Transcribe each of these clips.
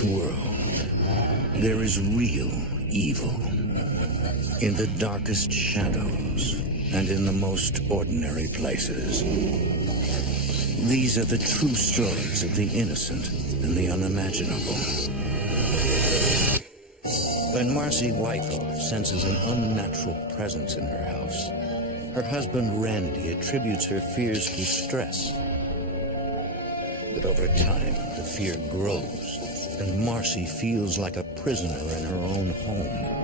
this world, there is real evil. In the darkest shadows and in the most ordinary places. These are the true stories of the innocent and the unimaginable. When Marcy Wyckoff senses an unnatural presence in her house, her husband Randy attributes her fears to stress. But over time, the fear grows, and Marcy feels like a prisoner in her own home.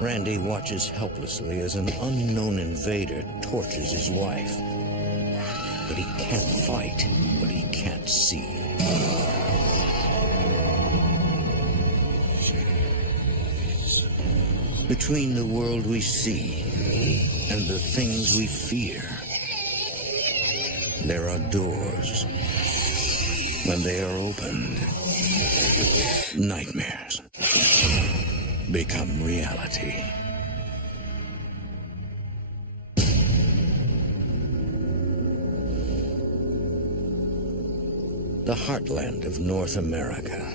Randy watches helplessly as an unknown invader tortures his wife. But he can't fight what he can't see. Between the world we see and the things we fear, there are doors. When they are opened, nightmares become reality. The heartland of North America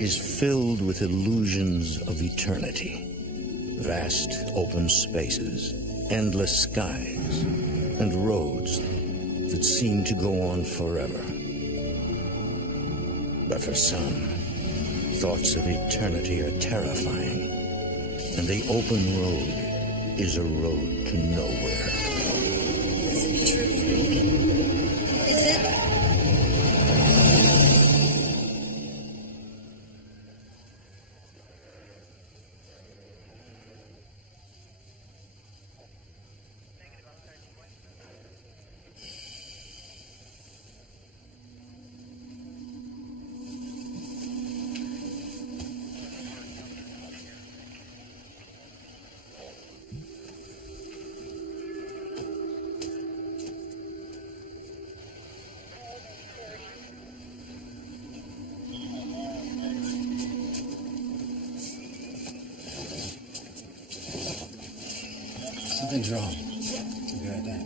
is filled with illusions of eternity. Vast open spaces, endless skies, and roads that seem to go on forever. But for some, thoughts of eternity are terrifying, and the open road is a road to nowhere. Isn't it true, Frank? Is it? Something's wrong. I'll be right back.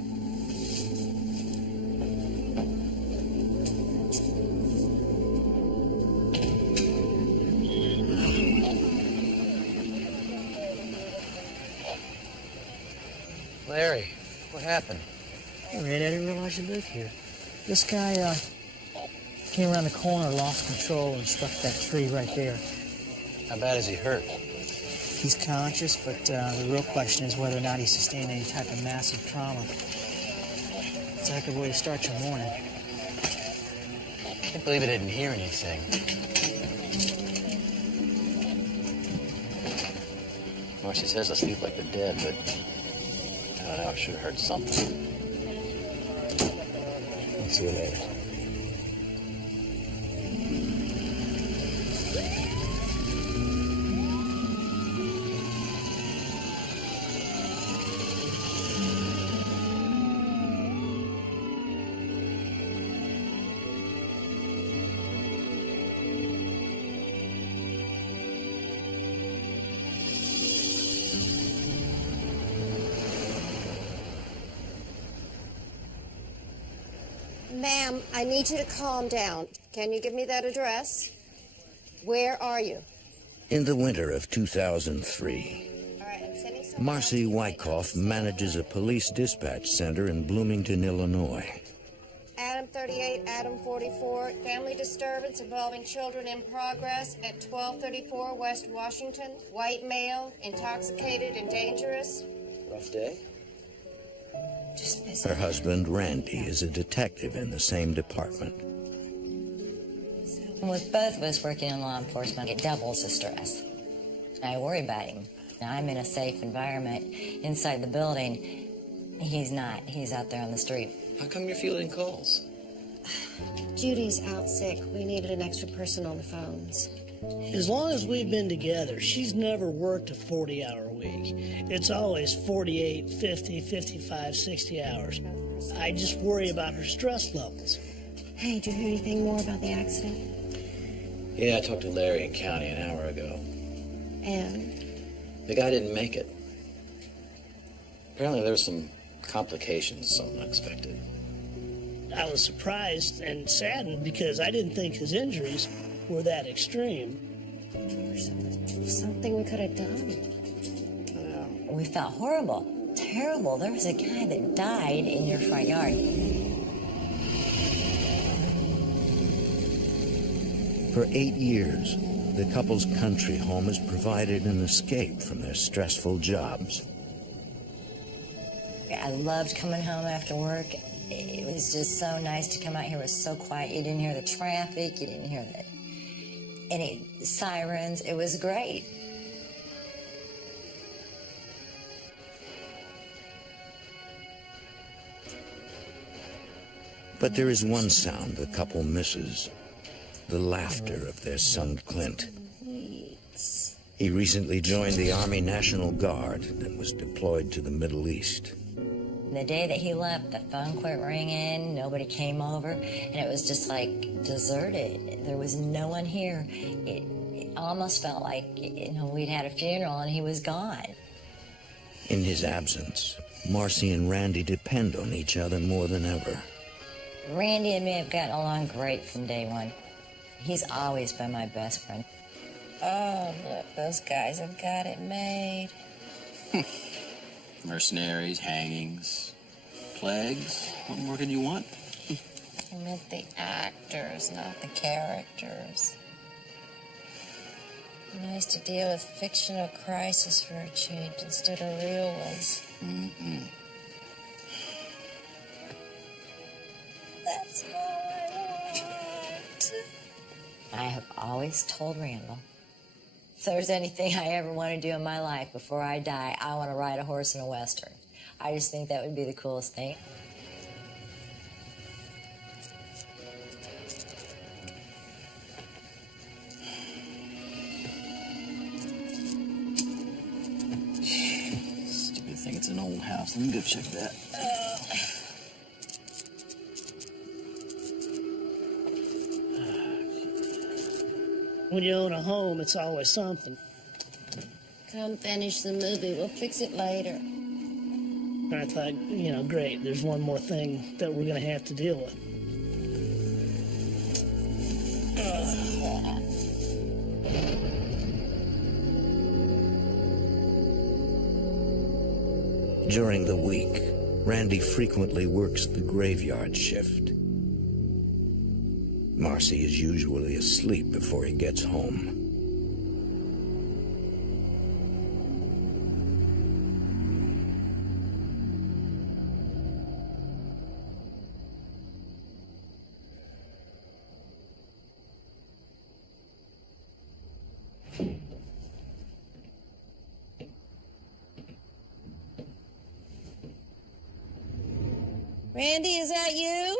Larry, what happened? Hey, Red, I didn't realize you lived here. This guy, came around the corner, lost control, and struck that tree right there. How bad is he hurt? He's conscious, but the real question is whether or not he sustained any type of massive trauma. It's like a way to start your morning. I can't believe I didn't hear anything. Marcy says I sleep like the dead, but I don't know, I should have heard something. I'll see you later. Ma'am, I need you to calm down. Can you give me that address? Where are you? In the winter of 2003, All right, I'm sending some... Marcy Wyckoff manages a police dispatch center in Bloomington, Illinois. Adam 38, Adam 44, family disturbance involving children in progress at 1234 West Washington. White male, intoxicated and dangerous. Rough day? Just busy. Her husband, Randy, is a detective in the same department. With both of us working in law enforcement, it doubles the stress. I worry about him. I'm in a safe environment inside the building. He's not. He's out there on the street. How come you're fielding calls? Judy's out sick. We needed an extra person on the phones. As long as we've been together, she's never worked a 40-hour week. It's always 48, 50, 55, 60 hours. I just worry about her stress levels. Hey, did you hear anything more about the accident? Yeah, I talked to Larry in county an hour ago. And? The guy didn't make it. Apparently there were some complications, something unexpected. I was surprised and saddened because I didn't think his injuries were that extreme. Something we could have done. We felt horrible, terrible. There was a guy that died in your front yard. For 8 years, the couple's country home has provided an escape from their stressful jobs. I loved coming home after work. It was just so nice to come out here. It was so quiet. You didn't hear the traffic. You didn't hear any sirens. It was great. But there is one sound the couple misses: the laughter of their son Clint. He recently joined the Army National Guard and was deployed to the Middle East. The day that he left, the phone quit ringing, nobody came over, and it was just like deserted. There was no one here. It almost felt like, we'd had a funeral and he was gone. In his absence, Marcy and Randy depend on each other more than ever. Randy and me have gotten along great from day one. He's always been my best friend. Oh, look, those guys have got it made. Mercenaries, hangings, plagues. What more could you want? I meant the actors, not the characters. Nice to deal with fictional crises for a change instead of real ones. Mm-hmm. That's all I want. I have always told Randall, if there's anything I ever want to do in my life before I die, I want to ride a horse in a Western. I just think that would be the coolest thing. Stupid thing, it's an old house. Let me go check that. When you own a home, it's always something. Come finish the movie. We'll fix it later. And I thought, great, there's one more thing that we're going to have to deal with. During the week, Randy frequently works the graveyard shift. Marcy is usually asleep before he gets home. Randy, is that you?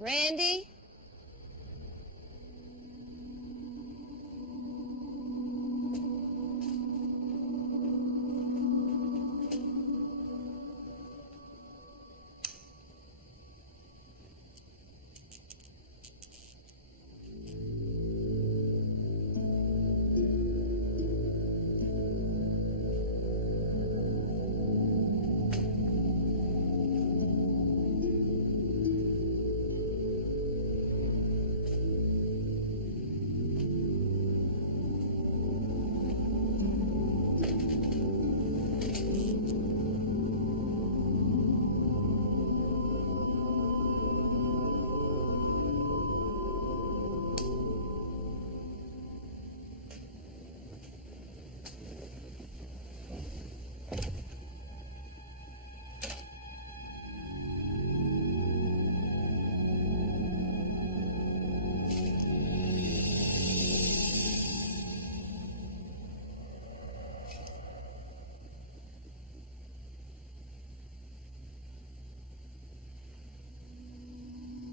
Randy?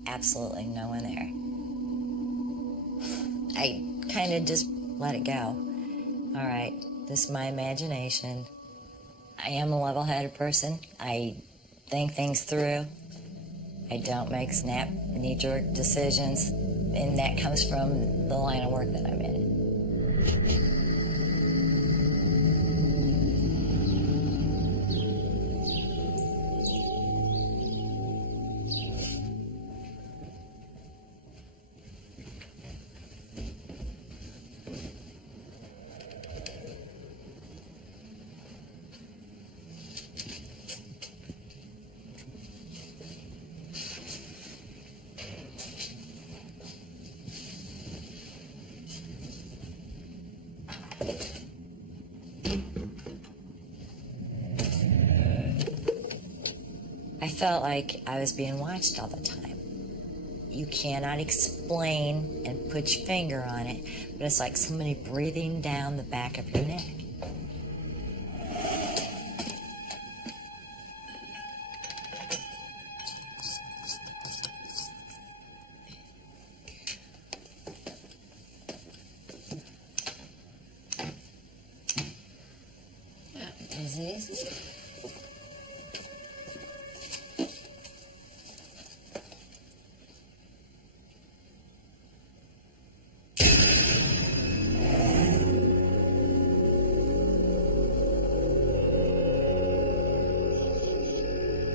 Absolutely no one there. I kind of just let it go. All right, this is my imagination. I am a level-headed person. I think things through. I don't make snap, knee-jerk decisions. And that comes from the line of work that I'm in. I felt like I was being watched all the time. You cannot explain and put your finger on it, but it's like somebody breathing down the back of your neck. That was easy.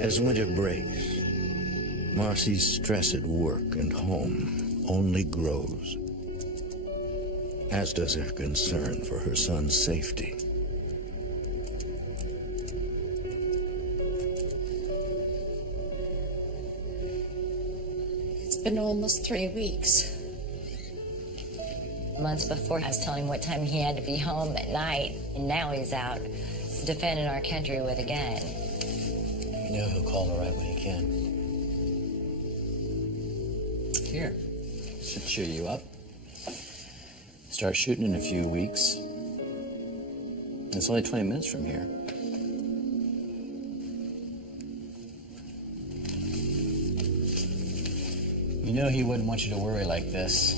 As winter breaks, Marcy's stress at work and home only grows, as does her concern for her son's safety. It's been almost 3 weeks. Months before, I was telling him what time he had to be home at night, and now he's out defending our country with a gun. You know he'll call me right when he can. Here. Should cheer you up. Start shooting in a few weeks. It's only 20 minutes from here. You know he wouldn't want you to worry like this.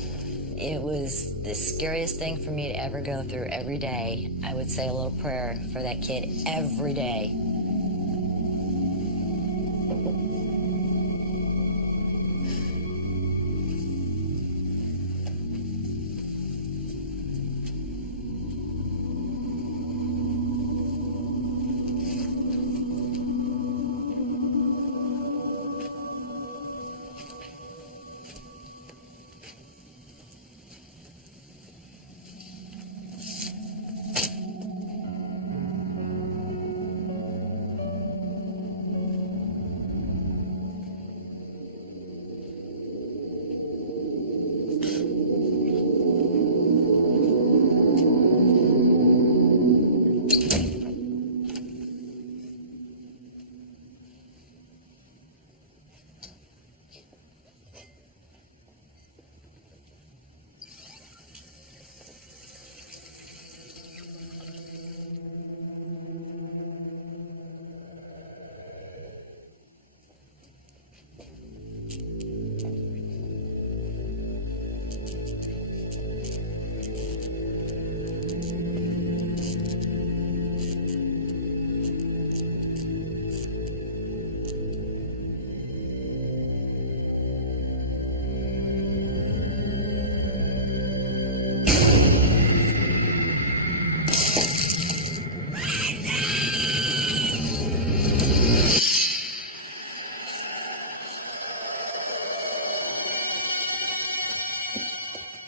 It was the scariest thing for me to ever go through every day. I would say a little prayer for that kid every day.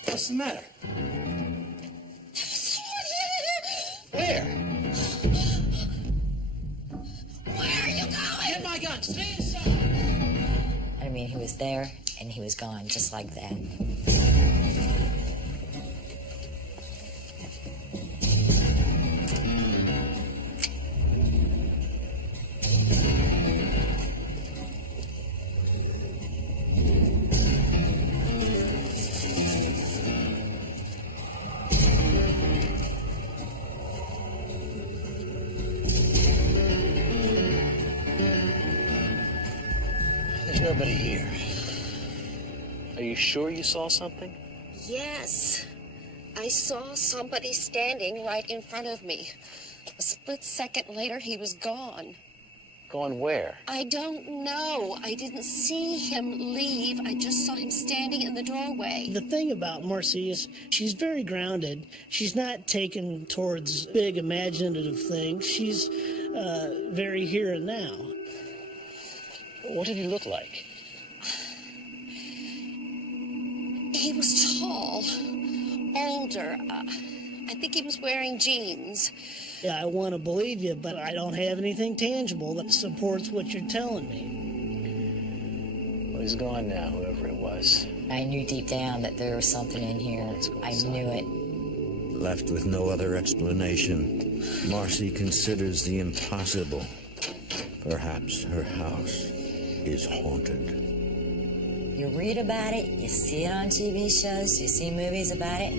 What's the matter? Where? Where are you going? Get my gun. Stay inside. I mean, he was there and he was gone just like that. There's nobody here. Are you sure you saw something? Yes. I saw somebody standing right in front of me. A split second later, he was gone. Going where? I don't know. I didn't see him leave. I just saw him standing in the doorway. The thing about Marcy is she's very grounded. She's not taken towards big imaginative things. She's very here and now. What did he look like? He was tall, older. I think he was wearing jeans. Yeah, I want to believe you, but I don't have anything tangible that supports what you're telling me. Well, he's gone now, whoever it was. I knew deep down that there was something in here. I knew it. Left with no other explanation, Marcy considers the impossible. Perhaps her house is haunted. You read about it, you see it on TV shows, you see movies about it.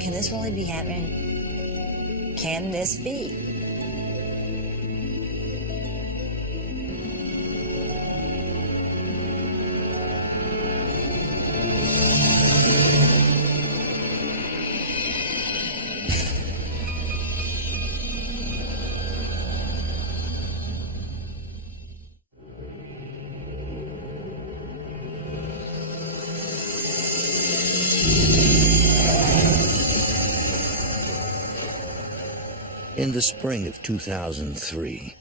Can this really be happening? Can this be? In the spring of 2003,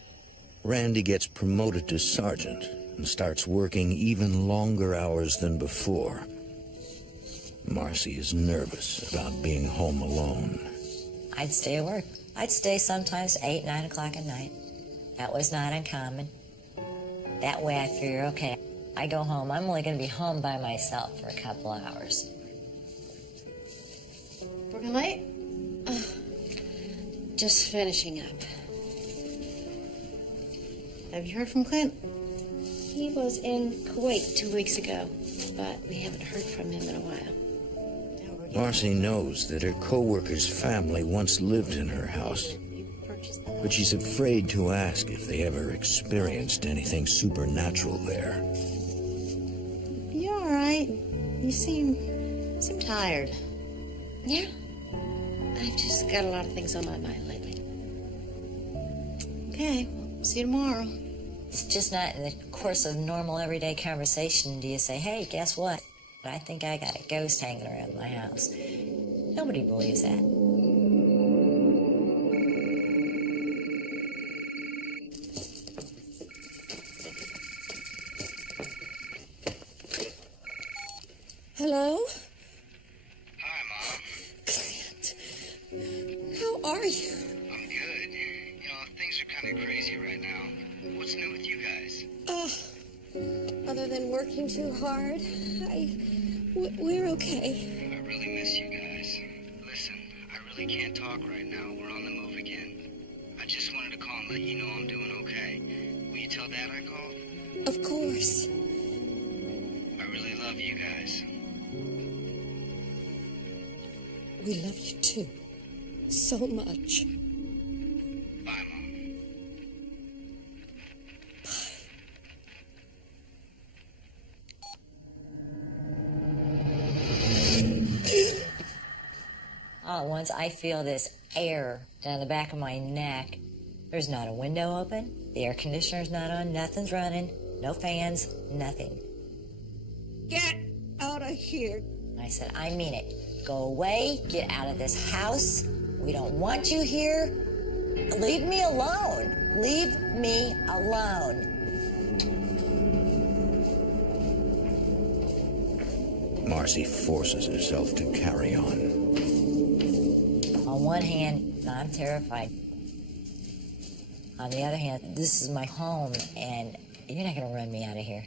Randy gets promoted to sergeant and starts working even longer hours than before. Marcy is nervous about being home alone. I'd stay at work. I'd stay sometimes 8, 9 o'clock at night. That was not uncommon. That way I figure, okay, I go home. I'm only going to be home by myself for a couple hours. Working late? Just finishing up. Have you heard from Clint? He was in Kuwait 2 weeks ago, but we haven't heard from him in a while. Marcy knows that her co-worker's family once lived in her house, but she's afraid to ask if they ever experienced anything supernatural there. You all right? You seem tired. Yeah? I've just got a lot of things on my mind lately. Okay, see you tomorrow. It's just not in the course of normal everyday conversation do you say, hey, guess what? I think I got a ghost hanging around my house. Nobody believes that. Hello? Hi, Mom. Clint, how are you? I'm good. You know, things are kind of crazy right now. What's new with you guys? Other than working too hard, we're okay. I really miss you guys. Listen, I really can't talk right now. We're on the move again. I just wanted to call and let you know I'm doing okay. Will you tell Dad I called? Of course. I really love you guys. We love you too. So much. Bye, Mom. All at once, I feel this air down the back of my neck. There's not a window open. The air conditioner's not on. Nothing's running. No fans. Nothing. Get out of here. I said, I mean it. Go away. Get out of this house. We don't want you here. Leave me alone. Leave me alone. Marcy forces herself to carry on. On one hand, I'm terrified. On the other hand, this is my home, and you're not going to run me out of here.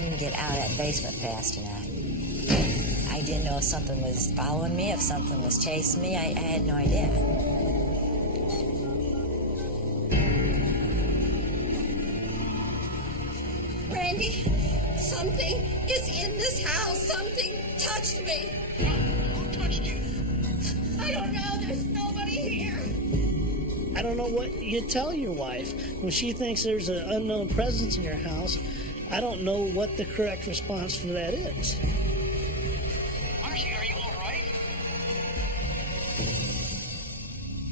couldn't get out of that basement fast enough. I didn't know if something was following me, if something was chasing me. I had no idea. Randy, something is in this house. Something touched me. Who touched you? I don't know. There's nobody here. I don't know what you tell your wife when she thinks there's an unknown presence in your house. I don't know what the correct response for that is. Marcy, are you all right?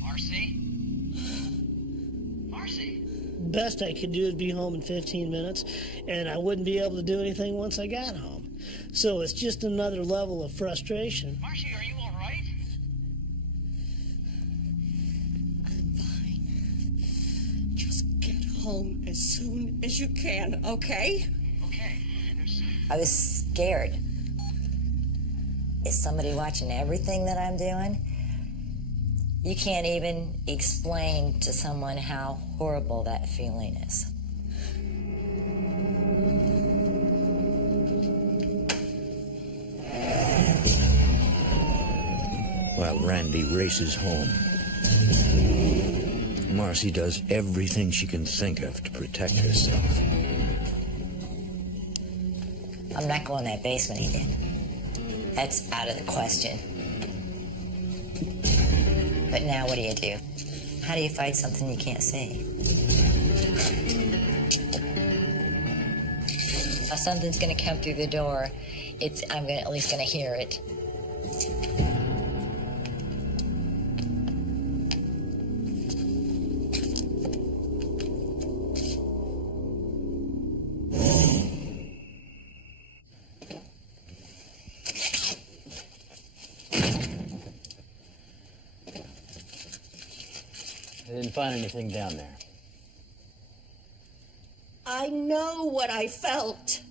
Marcy? Marcy? Best I could do is be home in 15 minutes, and I wouldn't be able to do anything once I got home. So it's just another level of frustration. Marcy, are you all right? I'm fine. Just get home as soon as you can, okay? Okay. I was scared. Is somebody watching everything that I'm doing? You can't even explain to someone how horrible that feeling is. While Randy races home, Marcy does everything she can think of to protect herself. I'm not going in that basement again. That's out of the question. But now what do you do? How do you fight something you can't see? If something's gonna come through the door, I'm at least gonna hear it. I didn't find anything down there. I know what I felt.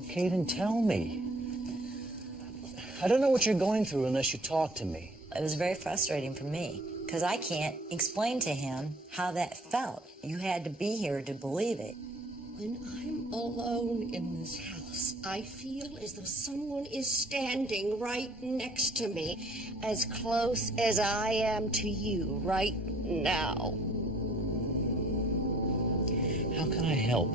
Okay, then tell me. I don't know what you're going through unless you talk to me. It was very frustrating for me because I can't explain to him how that felt. You had to be here to believe it. When I'm alone in this house, I feel as though someone is standing right next to me, as close as I am to you right now. How can I help?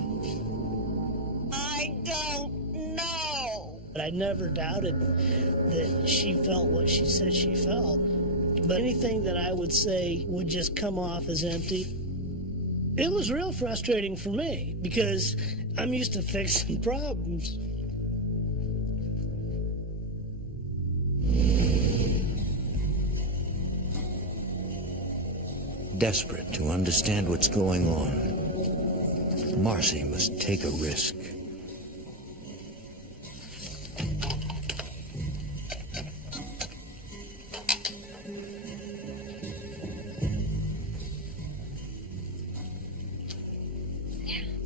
I don't know. But I never doubted that she felt what she said she felt. But anything that I would say would just come off as empty. It was real frustrating for me because I'm used to fixing problems. Desperate to understand what's going on, Marcy must take a risk.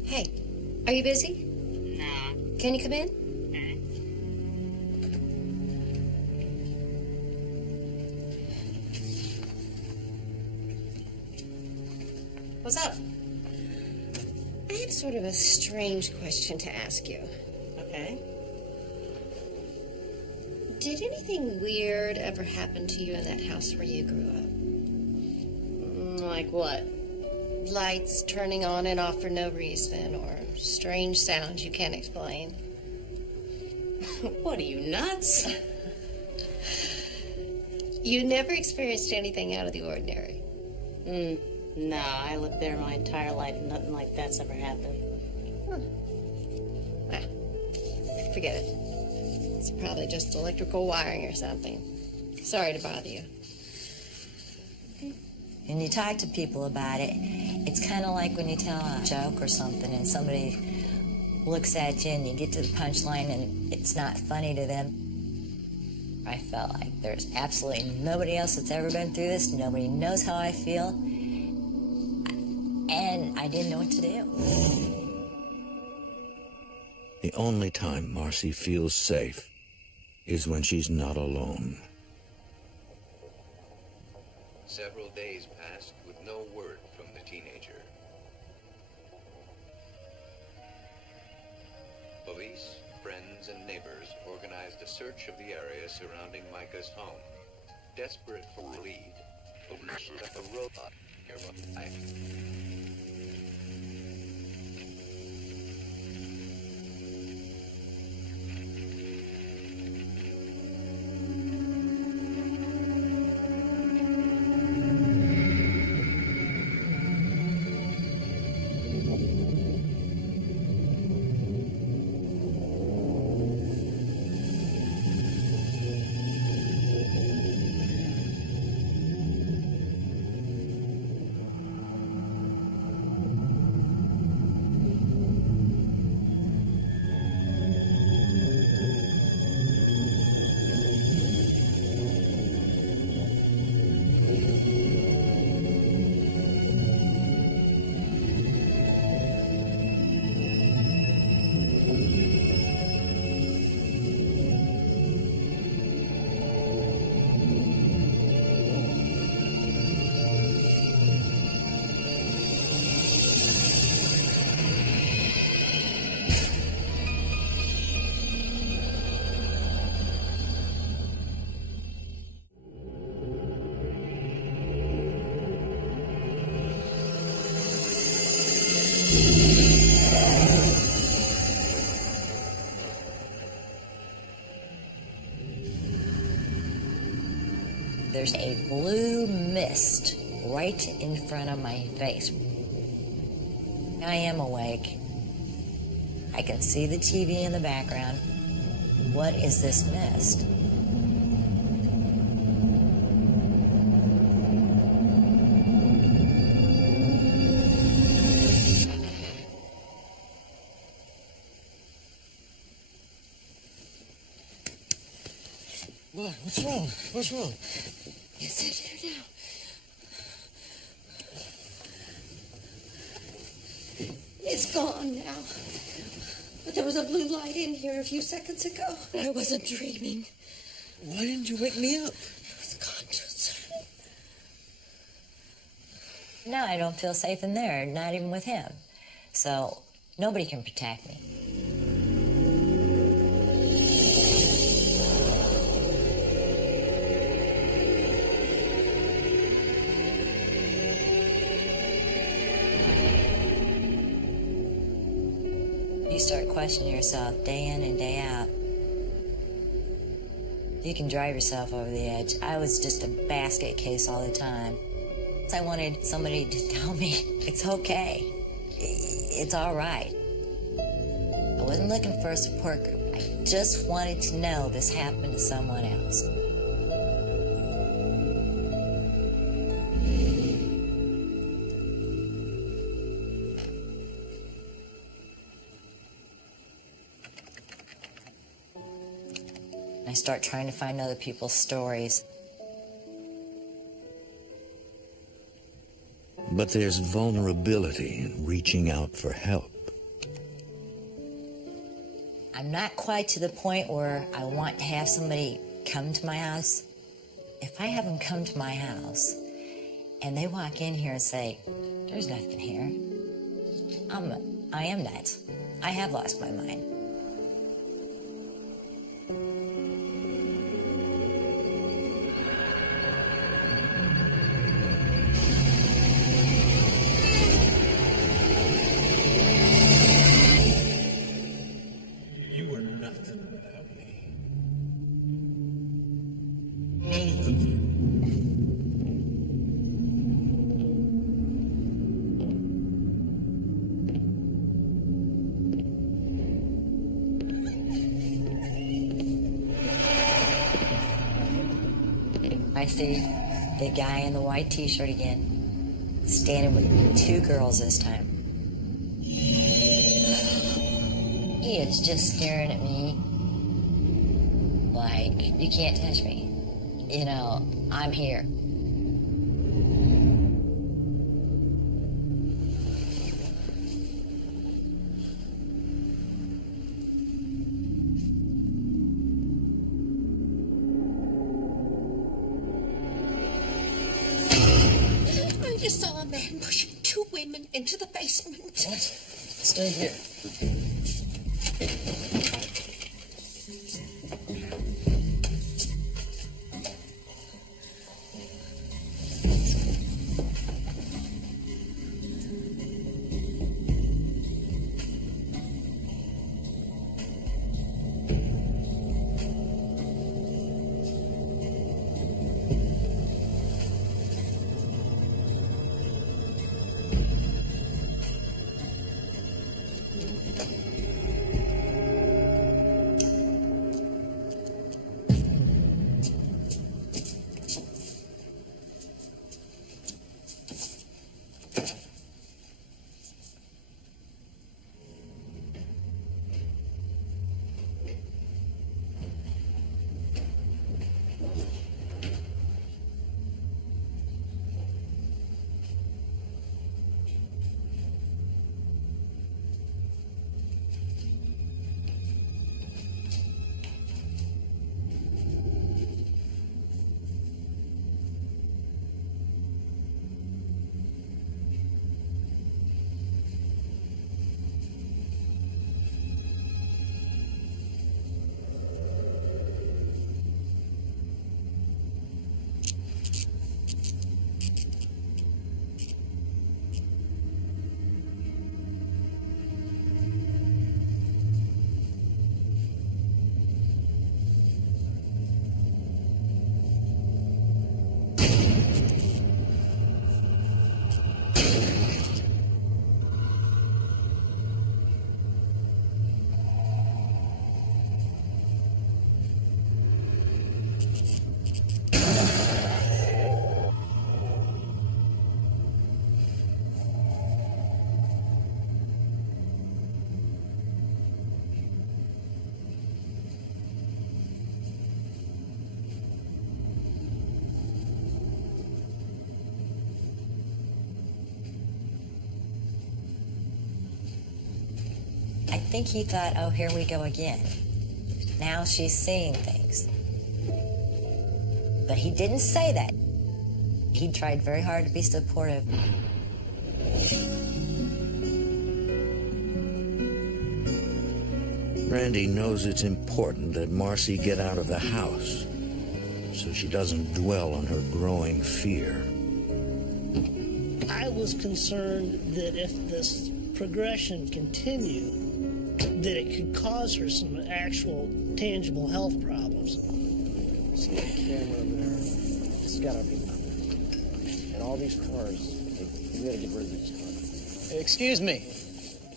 Hey, are you busy? No. Can you come in? What's up? I have sort of a strange question to ask you. Okay. Did anything weird ever happen to you in that house where you grew up? Like what? Lights turning on and off for no reason, or strange sounds you can't explain. What are you, nuts? You never experienced anything out of the ordinary. No, I lived there my entire life and nothing like that's ever happened. Forget it. It's probably just electrical wiring or something. Sorry to bother you. And you talk to people about it, it's kind of like when you tell a joke or something and somebody looks at you and you get to the punchline and it's not funny to them. I felt like there's absolutely nobody else that's ever been through this. Nobody knows how I feel. And I didn't know what to do. The only time Marcy feels safe is when she's not alone. Several days passed with no word from the teenager. police, friends, and neighbors organized a search of the area surrounding Micah's home. Desperate for a lead, a robot nearby. There's a blue mist right in front of my face. I am awake. I can see the TV in the background. What is this mist? What? What's wrong? What's wrong? Is it here now? It's gone now. But there was a blue light in here a few seconds ago. I wasn't dreaming. Why didn't you wake me up? I was conscious. No, I don't feel safe in there, not even with him. So nobody can protect me. You start questioning yourself day in and day out. You can drive yourself over the edge. I was just a basket case all the time. I wanted somebody to tell me it's okay. It's all right. I wasn't looking for a support group. I just wanted to know this happened to someone else. I start trying to find other people's stories. But there's vulnerability in reaching out for help. I'm not quite to the point where I want to have somebody come to my house. If I have them come to my house and they walk in here and say, there's nothing here, I am nuts. I have lost my mind. I see the guy in the white t-shirt again, standing with two girls this time. He is just staring at me like, you can't touch me. You know, I'm here. I just saw a man pushing two women into the basement. What? Stay here. think he thought, oh, here we go again. Now she's seeing things. But he didn't say that. He tried very hard to be supportive. Randy knows it's important that Marcy get out of the house so she doesn't dwell on her growing fear. I was concerned that if this progression continued, that it could cause her some actual tangible health problems. See that camera over there? It's gotta be. And all these cars, we gotta get rid of these cars. Excuse me.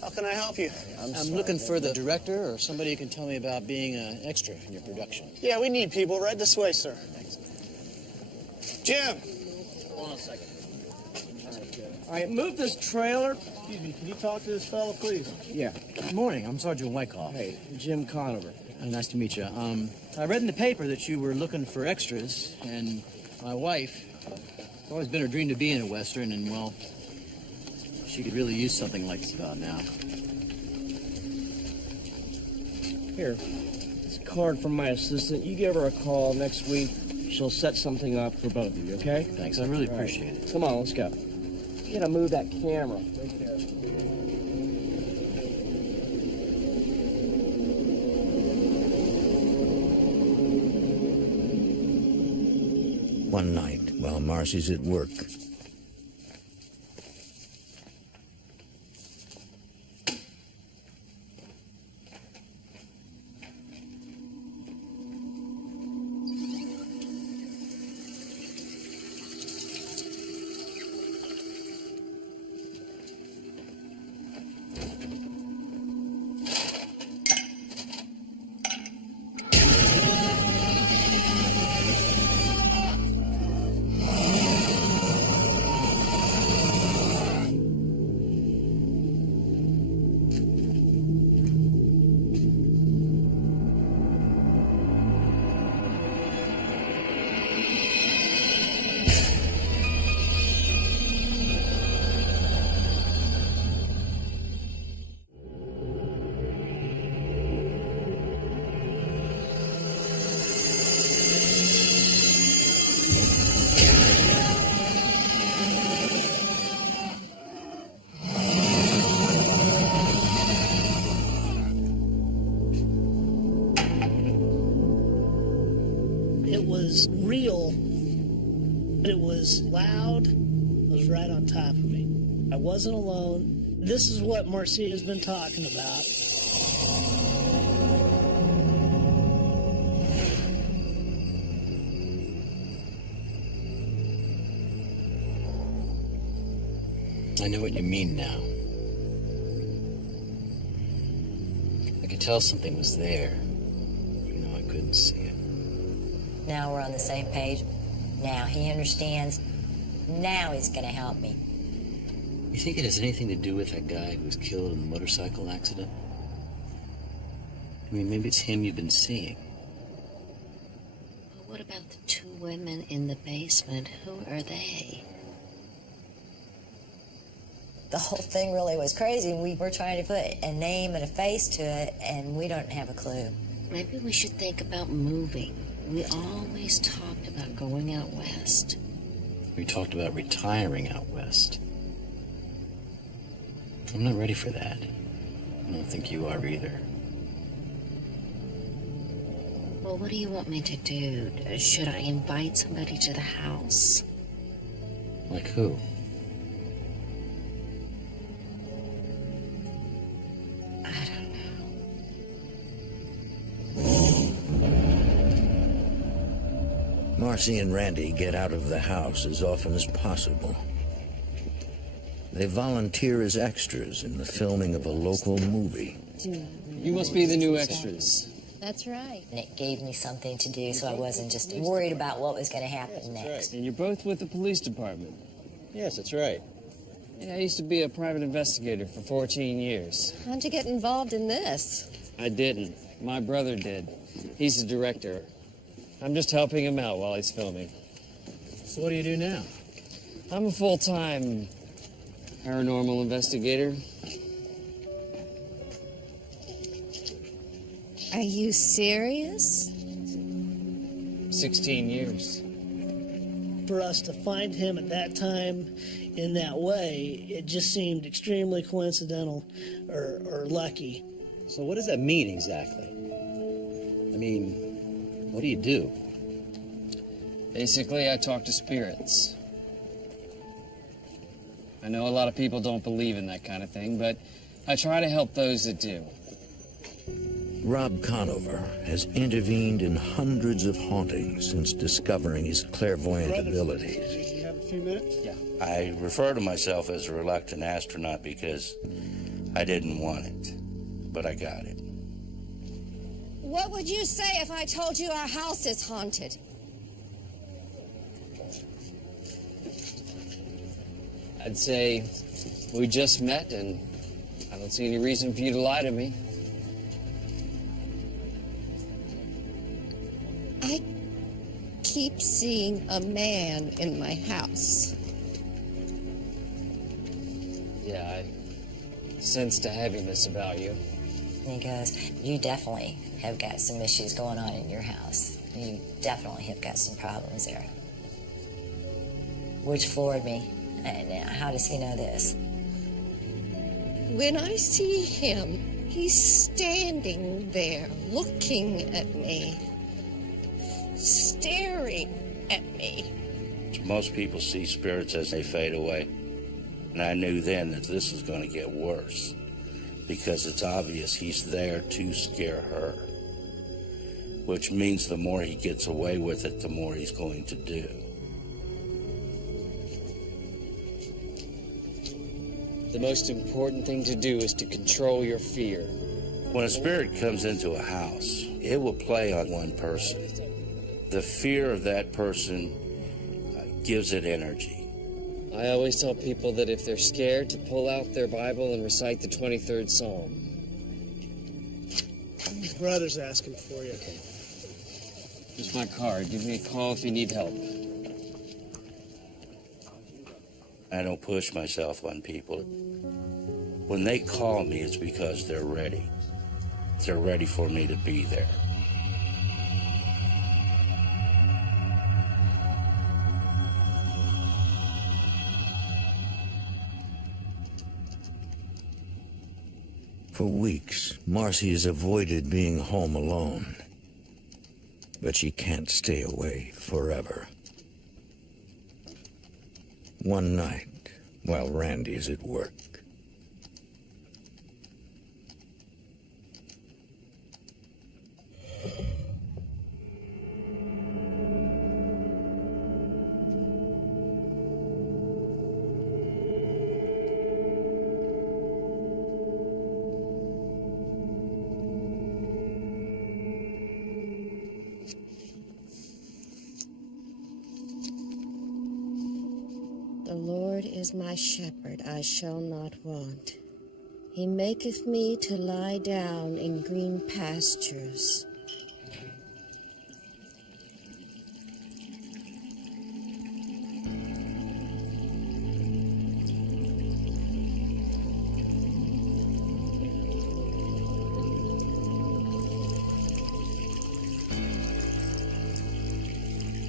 How can I help you? I'm looking for the director or somebody who can tell me about being an extra in your production. Yeah, we need people. Right this way, sir. Thanks. Jim! Hold on a second. All right, move this trailer. Excuse me, can you talk to this fellow, please? Yeah. Good morning. I'm Sergeant Wyckoff. Hey, Jim Conover. Nice to meet you. I read in the paper that you were looking for extras, and my wife, it's always been her dream to be in a Western, and, well, she could really use something like this about now. Here, it's a card from my assistant. You give her a call next week. She'll set something up for both of you, okay? Thanks. I really appreciate it. Come on, let's go. You gotta move that camera. Right there. One night, while Marcy's at work, It was real, but it was loud. It was right on top of me. I wasn't alone. This is what Marcia has been talking about. I know what you mean now. I could tell something was there, even though I couldn't see it. Now we're on the same page. Now he understands. Now he's going to help me. You think it has anything to do with that guy who was killed in the motorcycle accident? I mean, maybe it's him you've been seeing. What about the two women in the basement? Who are they? The whole thing really was crazy. We were trying to put a name and a face to it, and we don't have a clue. Maybe we should think about moving. We always talked about going out west. We talked about retiring out west. I'm not ready for that. I don't think you are either. Well, what do you want me to do? Should I invite somebody to the house? Like who? I don't know. Marcy and Randy get out of the house as often as possible. They volunteer as extras in the filming of a local movie. You must be the new extras. That's right. And it gave me something to do, so I wasn't just worried about what was going to happen next. And you're both with the police department. Yes, that's right. Yeah, I used to be a private investigator for 14 years. How'd you get involved in this? I didn't. My brother did. He's the director. I'm just helping him out while he's filming. So what do you do now? I'm a full-time paranormal investigator. Are you serious? 16 years. For us to find him at that time in that way, it just seemed extremely coincidental or lucky. So what does that mean exactly? I mean, what do you do? Basically, I talk to spirits. I know a lot of people don't believe in that kind of thing, but I try to help those that do. Rob Conover has intervened in hundreds of hauntings since discovering his clairvoyant abilities. You have a few minutes? Yeah. I refer to myself as a reluctant astronaut because I didn't want it, but I got it. What would you say if I told you our house is haunted? I'd say we just met, and I don't see any reason for you to lie to me. I keep seeing a man in my house. Yeah, I sensed a heaviness about you. And he goes, you definitely have got some issues going on in your house. You definitely have got some problems there. Which floored me. And how does he know this? When I see him, he's standing there looking at me, staring at me. Most people see spirits as they fade away. And I knew then that this was going to get worse because it's obvious he's there to scare her, which means the more he gets away with it, the more he's going to do. The most important thing to do is to control your fear. When a spirit comes into a house, it will play on one person. The fear of that person gives it energy. I always tell people that if they're scared, to pull out their Bible and recite the 23rd Psalm. Your brother's asking for you. Okay. Here's my card. Give me a call if you need help. I don't push myself on people. When they call me, it's because they're ready. They're ready for me to be there. For weeks, Marcy has avoided being home alone. But she can't stay away forever. One night, while Randy is at work, The Lord is my shepherd, I shall not want. He maketh me to lie down in green pastures.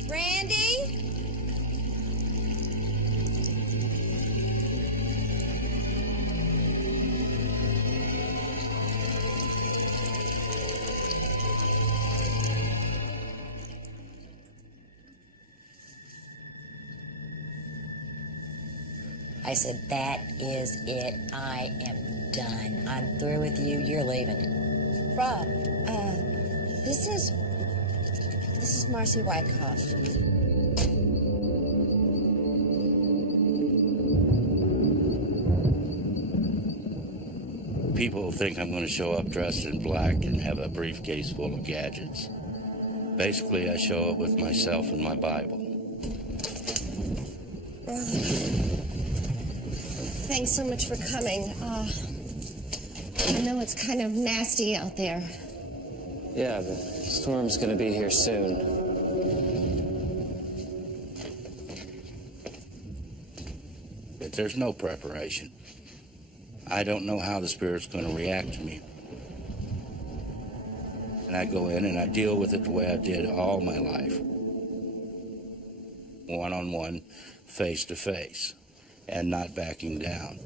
Randy? I said, that is it. I am done. I'm through with you. You're leaving. Rob, this is Marcy Wyckoff. People think I'm going to show up dressed in black and have a briefcase full of gadgets. Basically, I show up with myself and my Bible. Rob, thanks so much for coming. I know it's kind of nasty out there. Yeah, the storm's gonna be here soon. But there's no preparation. I don't know how the spirit's going to react to me. And I go in and I deal with it the way I did all my life. One-on-one, face-to-face, and not backing down.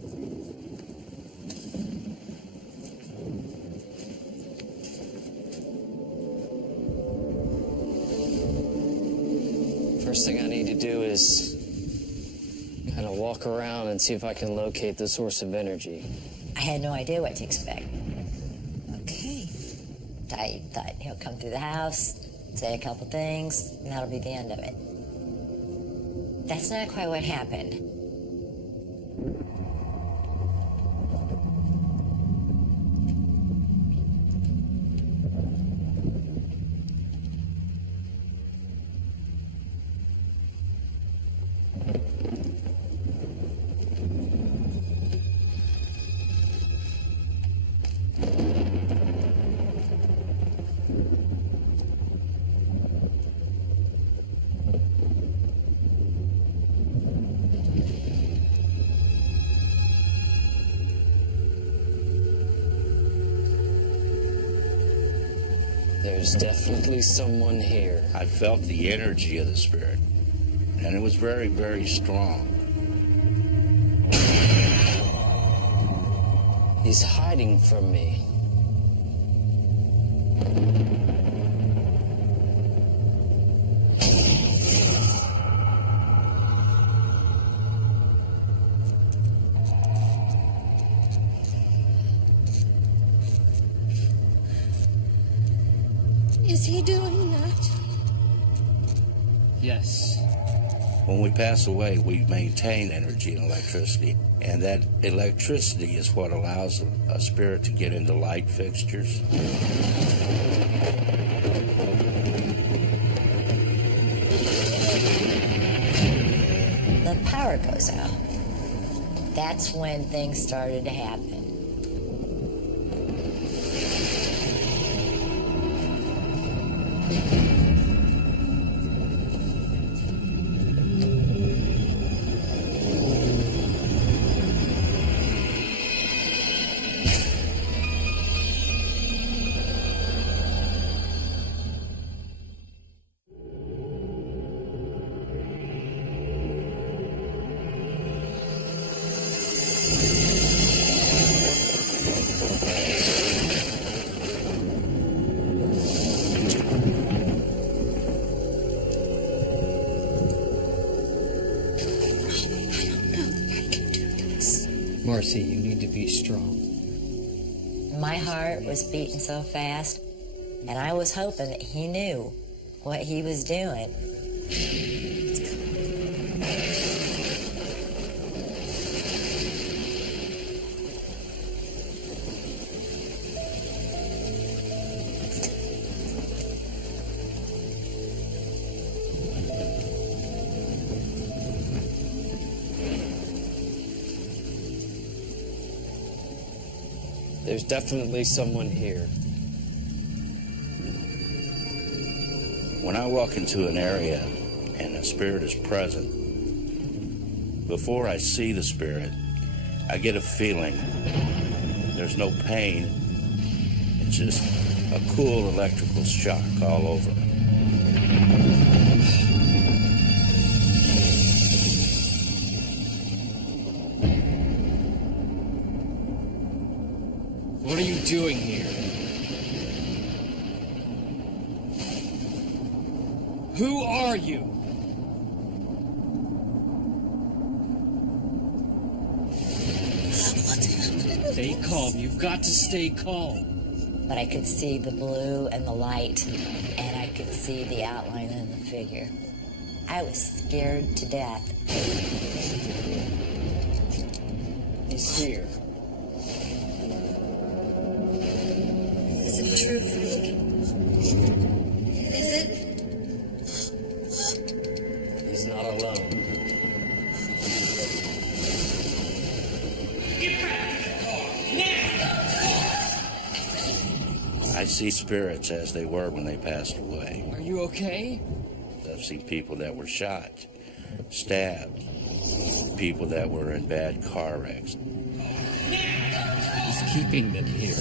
First thing I need to do is kind of walk around and see if I can locate the source of energy. I had no idea what to expect. Okay. I thought he'll come through the house, say a couple things, and that'll be the end of it. That's not quite what happened. There's definitely someone here. I felt the energy of the spirit, and it was very, very strong. He's hiding from me. Is he doing that? Yes. When we pass away, we maintain energy and electricity, and that electricity is what allows a spirit to get into light fixtures. The power goes out. That's when things started to happen. Marcy, you need to be strong. My heart was beating so fast, and I was hoping that he knew what he was doing. There's definitely someone here. When I walk into an area and a spirit is present, before I see the spirit, I get a feeling. There's no pain. It's just a cool electrical shock all over. What are you doing here? Who are you? Stay calm. You've got to stay calm. But I could see the blue and the light, and I could see the outline of the figure. I was scared to death. He's here. Is it true, Frank? Is it? He's not alone. I see spirits as they were when they passed away. Are you okay? I've seen people that were shot, stabbed, people that were in bad car wrecks. He's keeping them here.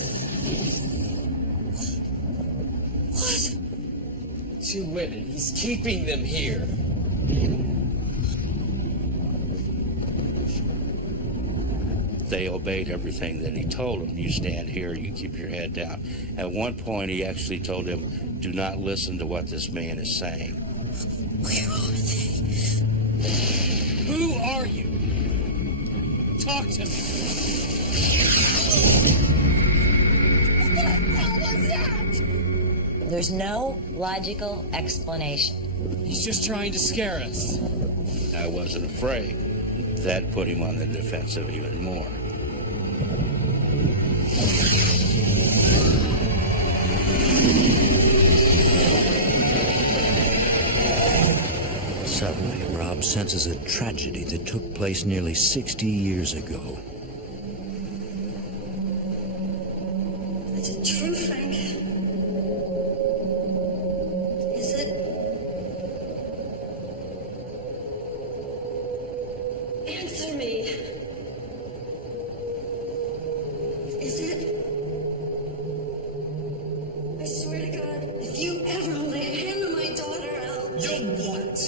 2 women. He's keeping them here. They obeyed everything that he told them. You stand here, you keep your head down. At one point, he actually told them, do not listen to what this man is saying. Where are they? Who are you? Talk to me. What the hell was that? There's no logical explanation. He's just trying to scare us. I wasn't afraid. That put him on the defensive even more. Suddenly, Rob senses a tragedy that took place nearly 60 years ago. Is it true, Frank? Is it? Answer me. Is it? I swear to God, if you ever lay a hand on my daughter, I'll... You'll what?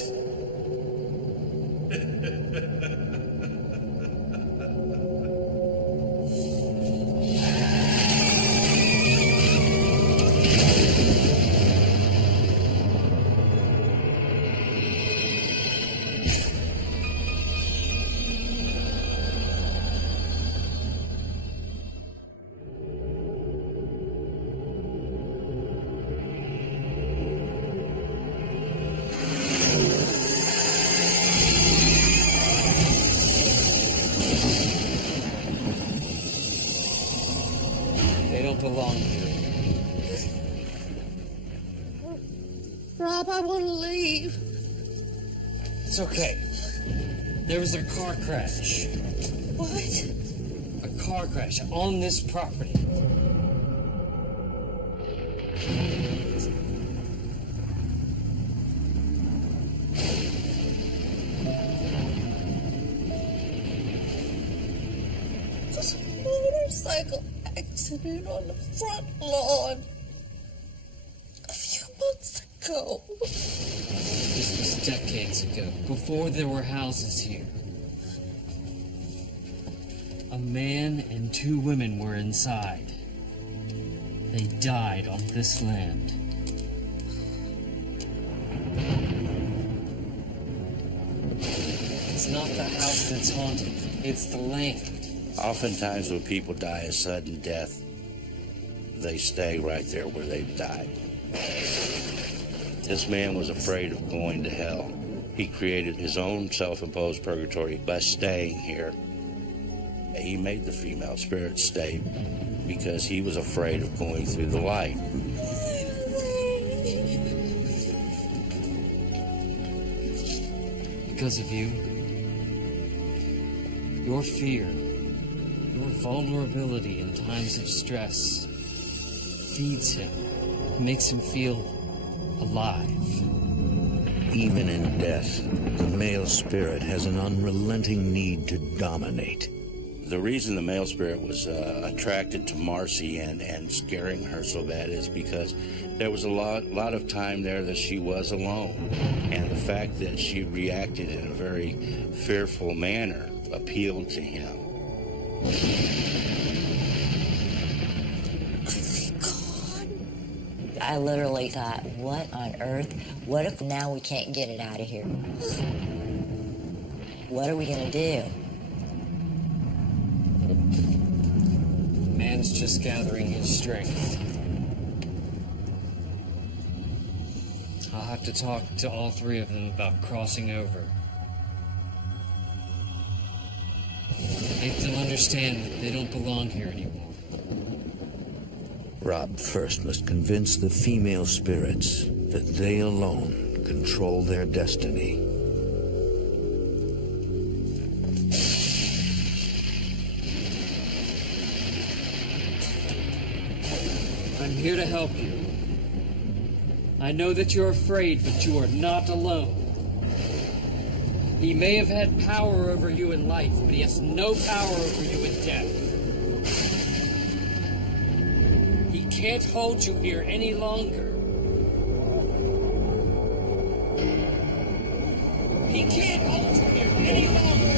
They don't belong here. Rob, I want to leave. It's okay. There was a car crash. What? A car crash on this property. There's a motorcycle accident on the front lawn a few months ago. This was decades ago, before there were houses here. A man and 2 women were inside. They died on this land. It's not the house that's haunted, it's the land. Oftentimes when people die a sudden death, they stay right there where they've died. This man was afraid of going to hell. He created his own self-imposed purgatory by staying here. He made the female spirit stay because he was afraid of going through the light. Because of you. Your fear, your vulnerability in times of stress feeds him, makes him feel alive. Even in death, the male spirit has an unrelenting need to dominate. The reason the male spirit was attracted to Marcy and scaring her so bad is because there was a lot of time there that she was alone. And the fact that she reacted in a very fearful manner appealed to him. I literally thought, what on earth? What if now we can't get it out of here? What are we gonna do? Man's just gathering his strength. I'll have to talk to all 3 of them about crossing over. Make them understand that they don't belong here anymore. Rob first must convince the female spirits that they alone control their destiny. I'm here to help you. I know that you're afraid, but you are not alone. He may have had power over you in life, but he has no power over you in death. He can't hold you here any longer. can't hold you here any longer.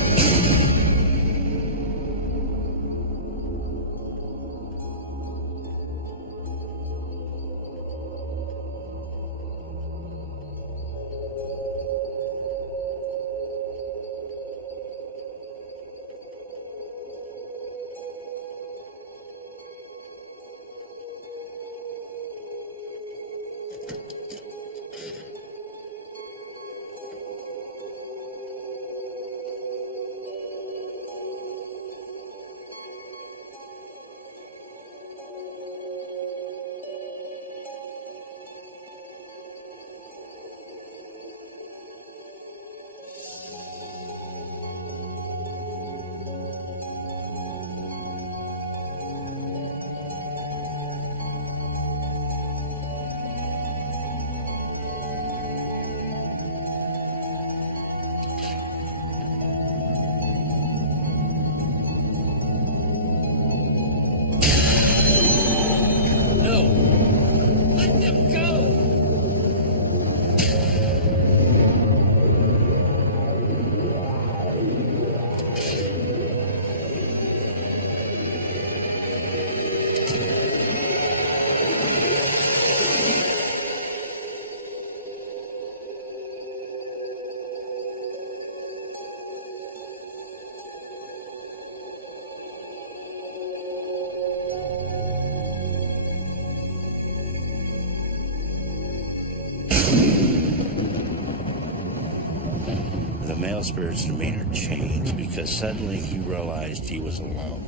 The male spirit's demeanor changed because suddenly he realized he was alone.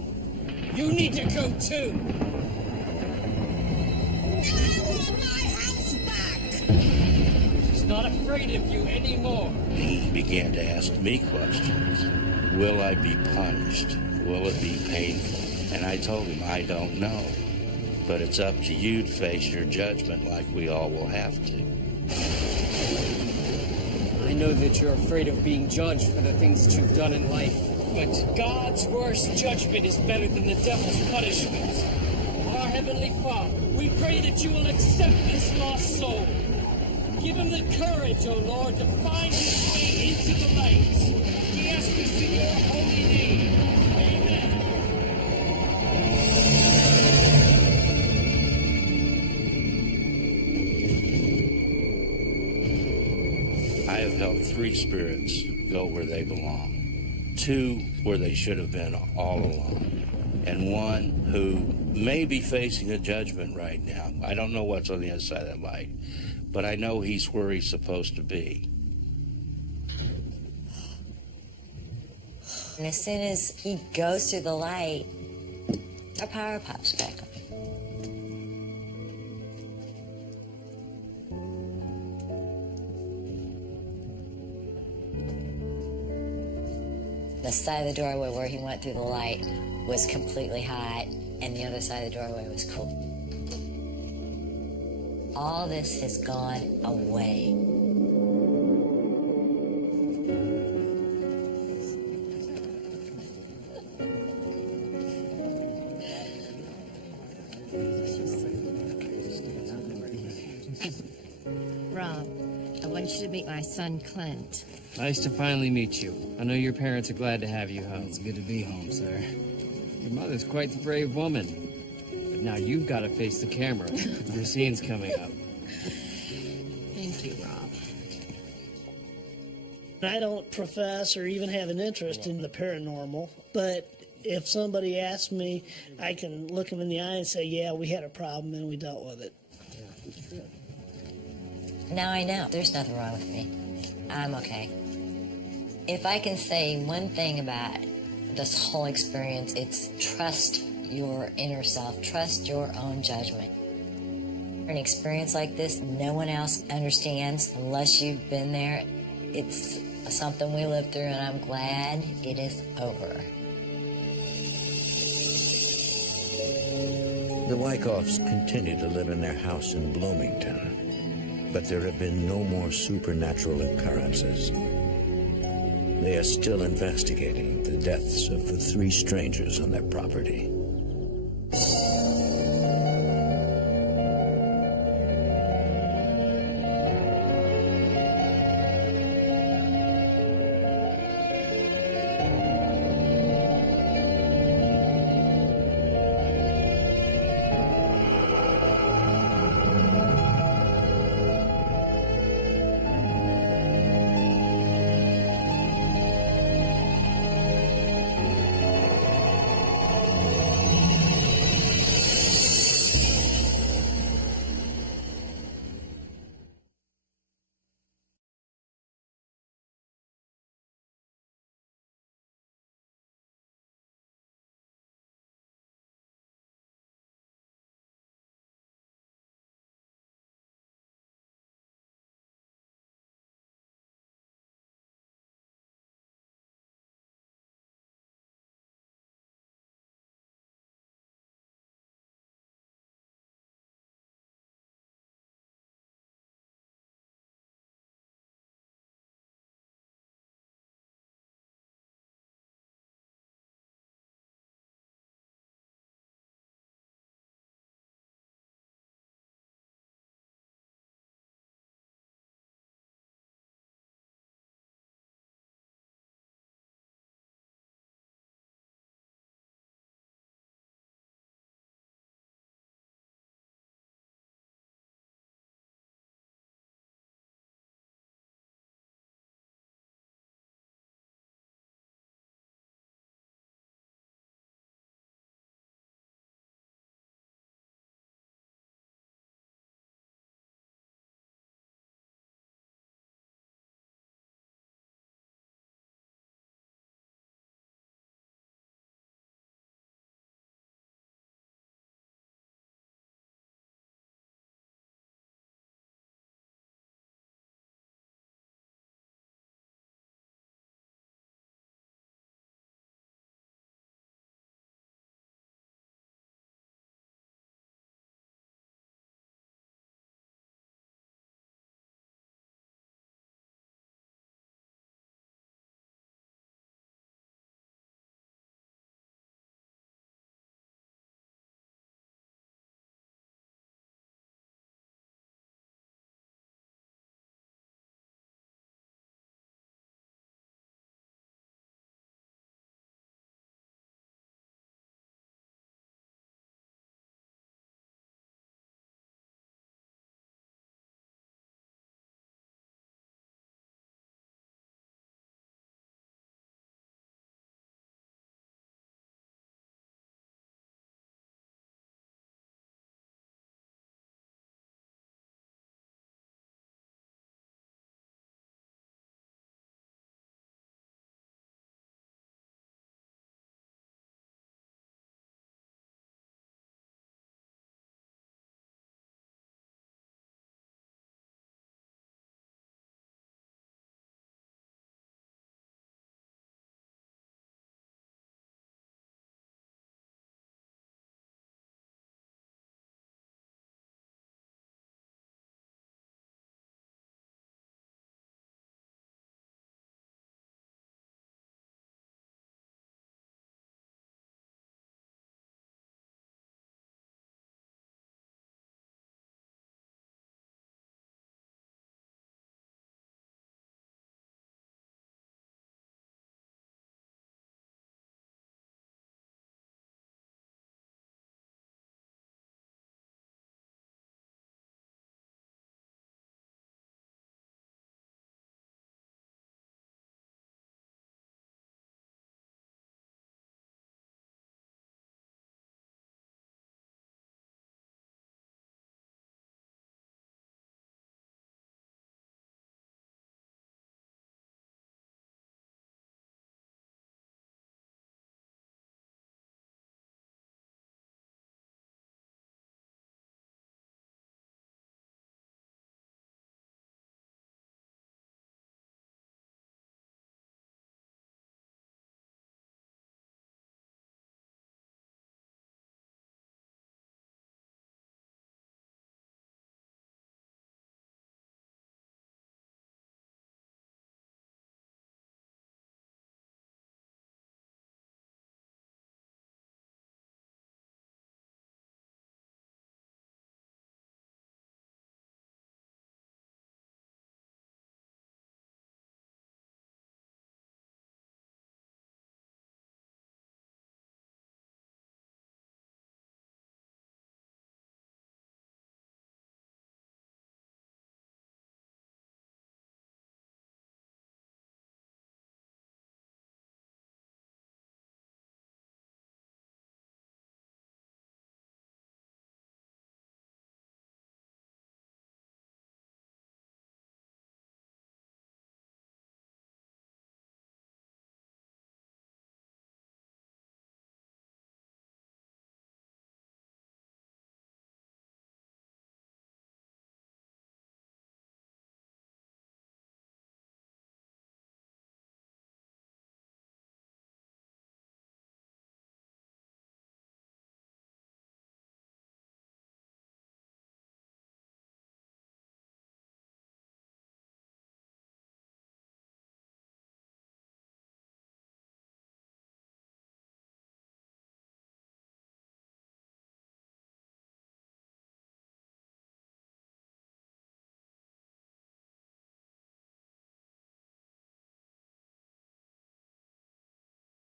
You need to go too. She's not afraid of you anymore. He began to ask me questions. Will I be punished? Will it be painful? And I told him, I don't know. But it's up to you to face your judgment like we all will have to. I know that you're afraid of being judged for the things that you've done in life, but God's worst judgment is better than the devil's punishment. Our Heavenly Father, we pray that you will accept this lost soul. Give him the courage, O Lord, to find his way into the light. We ask this in your holy name. Amen. I have helped 3 spirits go where they belong, 2 where they should have been all along, and 1 who may be facing a judgment right now. I don't know what's on the other side of that light, but I know he's where he's supposed to be. And as soon as he goes through the light, our power pops back on. The side of the doorway where he went through the light was completely hot, and the other side of the doorway was cool. All this has gone away. Rob, I want you to meet my son, Clint. Nice to finally meet you. I know your parents are glad to have you home. It's good to be home, sir. Your mother's quite the brave woman. But now you've got to face the camera. Your scene's coming up. Thank you, Rob. I don't profess or even have an interest in the paranormal, but if somebody asks me, I can look them in the eye and say, yeah, we had a problem and we dealt with it. Now I know there's nothing wrong with me. I'm okay. If I can say one thing about this whole experience, it's trust your inner self, trust your own judgment. An experience like this, no one else understands unless you've been there. It's something we lived through, and I'm glad it is over. The Wyckoffs continue to live in their house in Bloomington, but there have been no more supernatural occurrences. They are still investigating the deaths of the 3 strangers on their property.